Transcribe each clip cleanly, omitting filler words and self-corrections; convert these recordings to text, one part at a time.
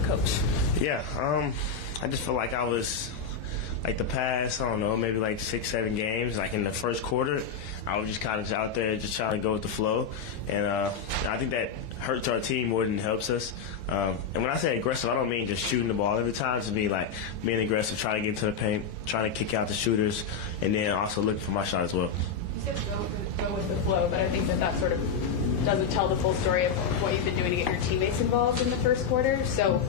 your coach? Yeah, I just feel like I was like the past, I don't know, maybe like 6-7 games, like in the first quarter, I was just kind of out there just trying to go with the flow. And I think that hurts our team more than it helps us. And when I say aggressive, I don't mean just shooting the ball every time. It's me like being aggressive, trying to get into the paint, trying to kick out the shooters, and then also looking for my shot as well. You said go with the flow, but I think that sort of doesn't tell the full story of what you've been doing to get your teammates involved in the first quarter. So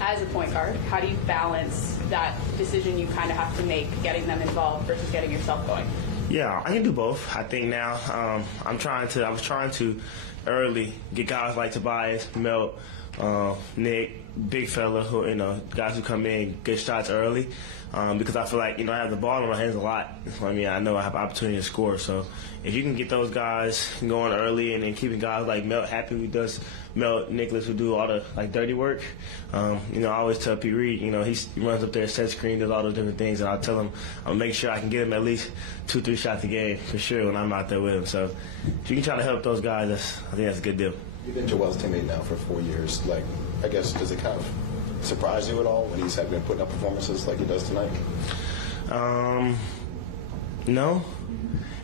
as a point guard, how do you balance that decision you kind of have to make, getting them involved versus getting yourself going? Yeah, I can do both. I think now I was trying to early get guys like Tobias, Melt, Nick, big fella, who guys who come in, get shots early, because I feel like I have the ball in my hands a lot. I mean, I know I have opportunity to score. So if you can get those guys going early and then keeping guys like Melt happy, who does Melt, Nicholas, who do all the dirty work. I always tell P. Reed, he runs up there, set screen, does all those different things, and I'll tell him I'll make sure I can get him at least 2-3 shots a game for sure when I'm out there with him. So if you can try to help those guys, I think that's a good deal. You've been Joel's teammate now for 4 years. Like, I guess, does it kind of surprise you at all when he's been putting up performances like he does tonight? No.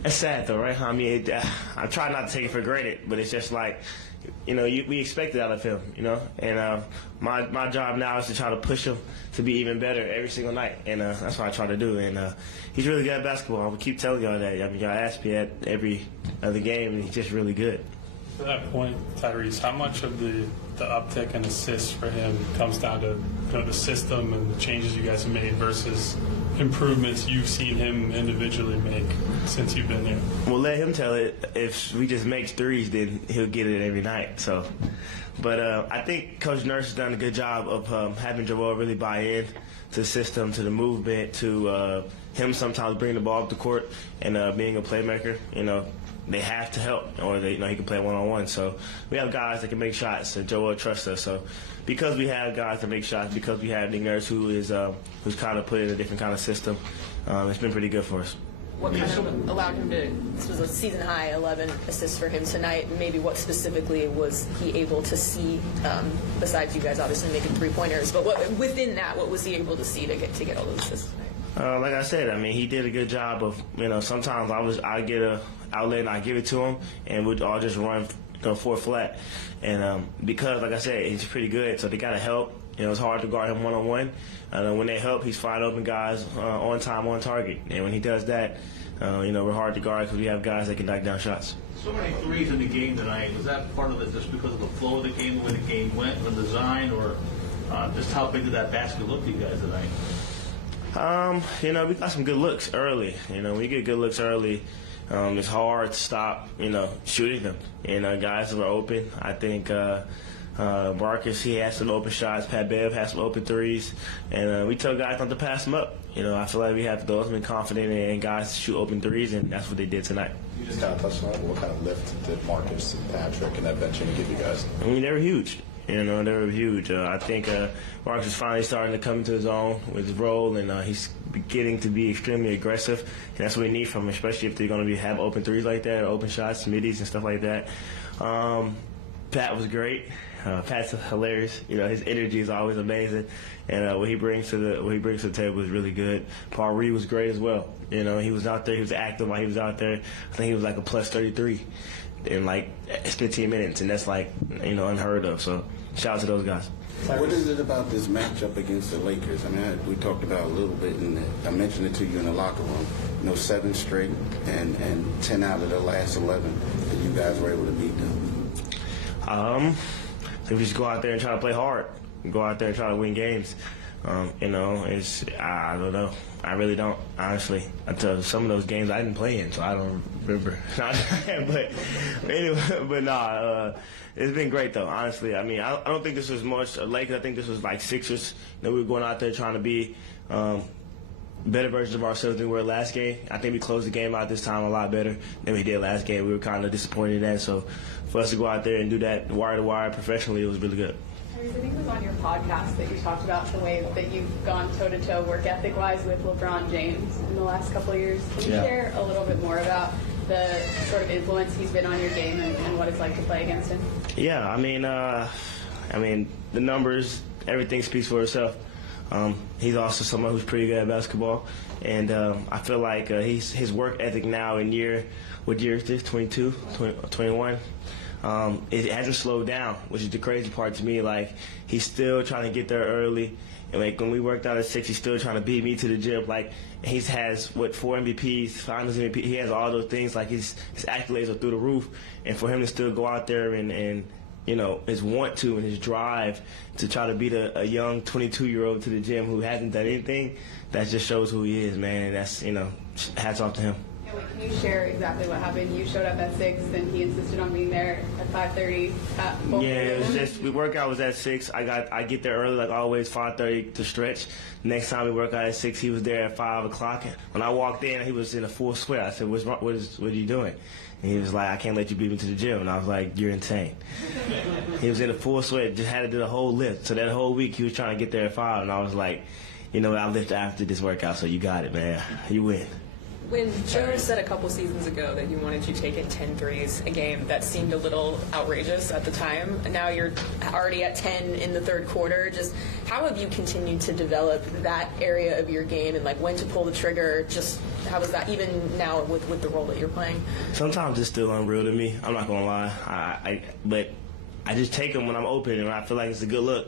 It's sad though, right? I mean, I try not to take it for granted, but it's just like, we expect it out of him, And my job now is to try to push him to be even better every single night, and that's what I try to do. And he's really good at basketball. I will keep telling y'all that. I mean, y'all ask me at every other game, and he's just really good. To that point, Tyrese, how much of the uptick in assists for him comes down to the system and the changes you guys have made versus improvements you've seen him individually make since you've been there? Well, let him tell it. If we just make threes, then he'll get it every night. So, but I think Coach Nurse has done a good job of having Joel really buy in to the system, to the movement, to him sometimes bringing the ball up the court and being a playmaker. They have to help, or he can play one-on-one. So we have guys that can make shots, and Joel trusts us. So because we have guys that make shots, because we have Nick Nurse who's kind of put in a different kind of system, it's been pretty good for us. What kind of allowed him to, this was a season high 11 assists for him tonight, and maybe what specifically was he able to see, besides you guys obviously making three-pointers, but within that, what was he able to see to get all those assists tonight? Like I said, I mean, he did a good job of, sometimes I get a outlet and I give it to him, and we'd all just run 4 flat. And because, like I said, he's pretty good, so they got to help. It's hard to guard him one-on-one. When they help, he's fine open guys on time, on target. And when he does that, we're hard to guard because we have guys that can knock down shots. So many threes in the game tonight. Was that part of it just because of the flow of the game, the way the game went, the design, or just how big did that basket look to you guys tonight? We got some good looks early. When you get good looks early, it's hard to stop, shooting them. Guys that are open. I think Marcus, he has some open shots. Pat Bev has some open threes. And we tell guys not to pass them up. I feel like we have to ultimately confident in guys to shoot open threes, and that's what they did tonight. You just kind of touched on it. What kind of lift did Marcus and Patrick and that bench give you guys? I mean, they were huge. They were huge. I think Marcus is finally starting to come into his own with his role, and he's beginning to be extremely aggressive. And that's what we need from him, especially if they're going to have open threes like that, or open shots, middies, and stuff like that. Pat was great. Pat's hilarious. His energy is always amazing, and what he brings to the table is really good. Paul Reed was great as well. He was out there. He was active while he was out there. I think he was like a plus 33 in like 15 minutes, and that's like unheard of. So shout out to those guys. What is it about this matchup against the Lakers? I mean, we talked about a little bit, and I mentioned it to you in the locker room. 7 straight and 10 out of the last 11 that you guys were able to beat them. So we just go out there and try to play hard. Go out there and try to win games. I don't know. I really don't, honestly. Until some of those games I didn't play in, so I don't remember. but anyway, it's been great though, honestly. I mean, I don't think this was much Lakers. I think this was like Sixers. We were going out there trying to be better versions of ourselves than we were last game. I think we closed the game out this time a lot better than we did last game. We were kind of disappointed in that. So for us to go out there and do that wire to wire professionally, it was really good. I think it was on your podcast that you talked about the way that you've gone toe-to-toe work ethic-wise with LeBron James in the last couple of years. Can you share a little bit more about the sort of influence he's been on your game and what it's like to play against him? Yeah, I mean, the numbers everything speaks for itself. He's also someone who's pretty good at basketball, and I feel like his work ethic now in what year is this, 22, 21? It hasn't slowed down, which is the crazy part to me. Like, he's still trying to get there early. And like when we worked out at 6, he's still trying to beat me to the gym. Like, he has 4 MVPs, Finals MVP. He has all those things. Like, his accolades are through the roof. And for him to still go out there and his want to and his drive to try to beat a young 22-year-old to the gym who hasn't done anything, that just shows who he is, man. And that's, hats off to him. Can you share exactly what happened? You showed up at 6, then he insisted on being there at 5:30. Yeah, it was just, workout was at 6. I get there early, like always, 5:30 to stretch. Next time we work out at 6, he was there at 5 o'clock. When I walked in, he was in a full sweat. I said, "What's wrong? What are you doing?" And he was like, "I can't let you beat me to the gym." And I was like, "You're insane." He was in a full sweat, just had to do the whole lift. So that whole week, he was trying to get there at 5, and I was like, I lift after this workout, so you got it, man. You win. When Joe said a couple seasons ago that you wanted you taking 10 threes a game, that seemed a little outrageous at the time. And now you're already at 10 in the third quarter. Just how have you continued to develop that area of your game and, like, when to pull the trigger? Just how is that even now with the role that you're playing? Sometimes it's still unreal to me. I'm not going to lie. But I just take them when I'm open, and I feel like it's a good look.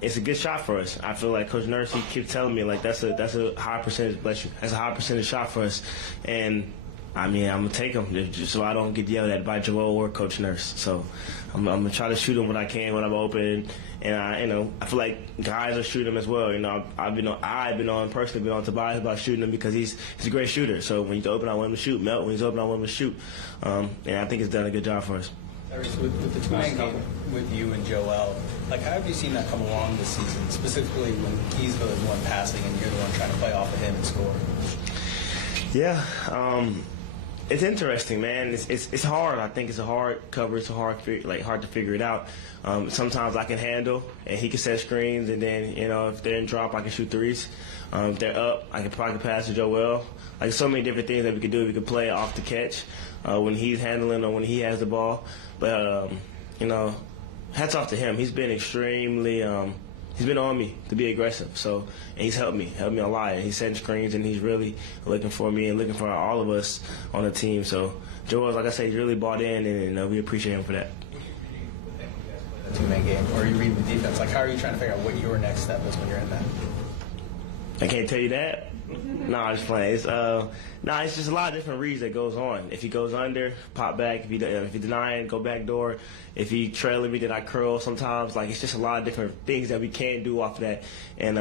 It's a good shot for us. I feel like Coach Nurse, he keeps telling me, like, that's a high percentage, bless you, that's a high percentage shot for us. And I'm gonna take them just so I don't get yelled at by Joel or Coach Nurse. So I'm gonna try to shoot them when I can, when I'm open. And I feel like guys are shooting them as well. I've been on Tobias about shooting him because he's a great shooter. So when he's open, I want him to shoot. Melt, when he's open, I want him to shoot. And I think it's done a good job for us. With the two-man game with you and Joel, like, how have you seen that come along this season, specifically when he's the one passing and you're the one trying to play off of him and score? Yeah, it's interesting, man. It's hard. I think it's a hard cover. It's hard to figure it out. Sometimes I can handle, and he can set screens, and then if they're in drop, I can shoot threes. If they're up, I can probably pass to Joel. Like, so many different things that we can do. We can play off the catch when he's handling or when he has the ball. But hats off to him. He's been extremely. He's been on me to be aggressive. So, and he's helped me a lot. And he's setting screens, and he's really looking for me and looking for all of us on the team. So, Joel, like I said, he's really bought in, and we appreciate him for that. Two-man game, or are you reading the defense? Like, how are you trying to figure out what your next step is when you're in that? I can't tell you that. No, I'm just playing. It's just a lot of different reads that goes on. If he goes under, pop back. If he denying, go back door. If he trailing me, then I curl sometimes. Like, it's just a lot of different things that we can do off of that. And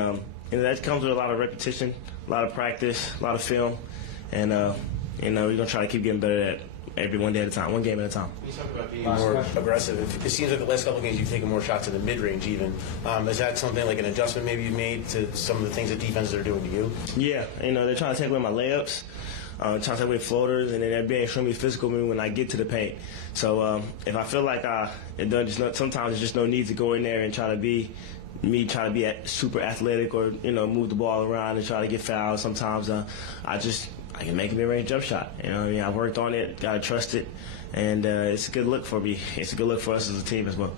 that comes with a lot of repetition, a lot of practice, a lot of film. And, we're going to try to keep getting better at one day at a time, one game at a time. You talk about being more aggressive. It seems like the last couple of games you've taken more shots in the mid-range even. Is that something like an adjustment maybe you made to some of the things that defenses are doing to you? Yeah, they're trying to take away my layups, trying to take away floaters, and then they're being extremely physical with me when I get to the paint. So if I feel like sometimes there's just no need to go in there and try to be super athletic or move the ball around and try to get fouled. Sometimes I can make a mid-range jump shot. I worked on it, got to trust it, and it's a good look for me. It's a good look for us as a team as well.